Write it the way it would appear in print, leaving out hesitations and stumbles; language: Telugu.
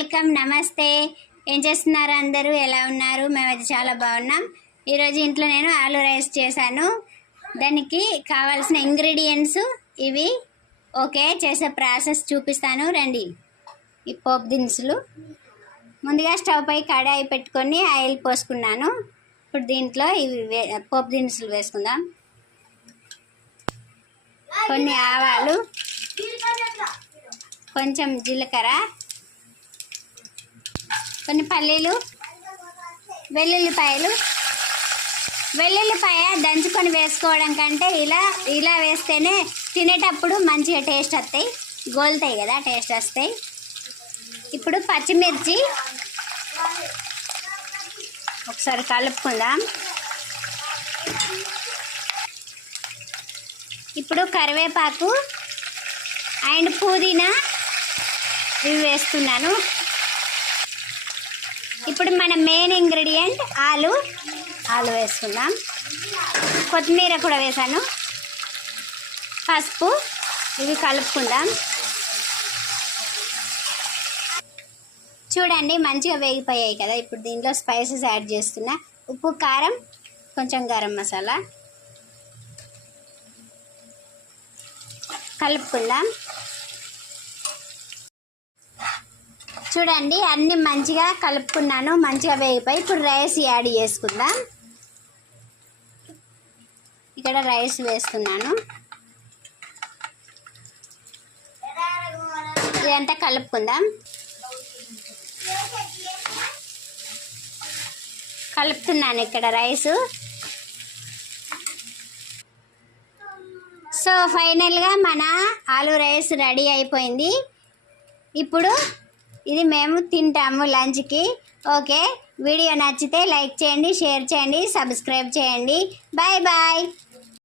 వెల్కమ్ నమస్తే. ఏం చేస్తున్నారు అందరూ? ఎలా ఉన్నారు? మేమైతే చాలా బాగున్నాం. ఈరోజు ఇంట్లో నేను ఆలూ రైస్ చేశాను. దానికి కావాల్సిన ఇంగ్రీడియంట్స్ ఇవి. ఓకే, చేసే ప్రాసెస్ చూపిస్తాను రండి. ఈ పోపు దినుసులు ముందుగా స్టవ్ పై కడాయి పెట్టుకొని ఆయిల్ పోసుకున్నాను. ఇప్పుడు దీంట్లో ఇవి పోపు దినుసులు వేసుకుందాం. కొన్ని ఆవాలు, కొంచెం జీలకర్ర, కొన్ని పల్లీలు, వెల్లుల్లిపాయ దంచుకొని వేసుకోవడం కంటే ఇలా వేస్తేనే తినేటప్పుడు మంచిగా టేస్ట్ వస్తాయి, గోలుతాయి కదా, టేస్ట్ వస్తాయి. ఇప్పుడు పచ్చిమిర్చి ఒకసారి కలుపుకుందాం. ఇప్పుడు కరివేపాకు అండ్ పుదీనా ఇవి వేస్తున్నాను. ఇప్పుడు మన మెయిన్ ఇంగ్రీడియంట్ ఆలు వేసుకుందాం. కొత్తిమీర కూడా వేసాను, పసుపు, ఇవి కలుపుకుందాం. చూడండి మంచిగా వేగిపోయాయి కదా. ఇప్పుడు దీంట్లో స్పైసెస్ యాడ్ చేస్తున్నా. ఉప్పు, కారం, కొంచెం గరం మసాలా కలుపుకుందాం. చూడండి అన్నీ మంచిగా కలుపుకున్నాను, మంచిగా వేగిపోయి. ఇప్పుడు రైస్ యాడ్ చేసుకుందాం. ఇక్కడ రైస్ వేస్తున్నాను. ఇదంతా కలుపుకుందాం. కలుపుతున్నాను ఇక్కడ రైసు. సో ఫైనల్గా మన ఆలూ రైస్ రెడీ అయిపోయింది. ఇప్పుడు ఇది మేము తింటాము లంచ్కి. ఓకే, వీడియో నచ్చితే లైక్ చేయండి, షేర్ చేయండి, సబ్స్క్రైబ్ చేయండి. Bye bye.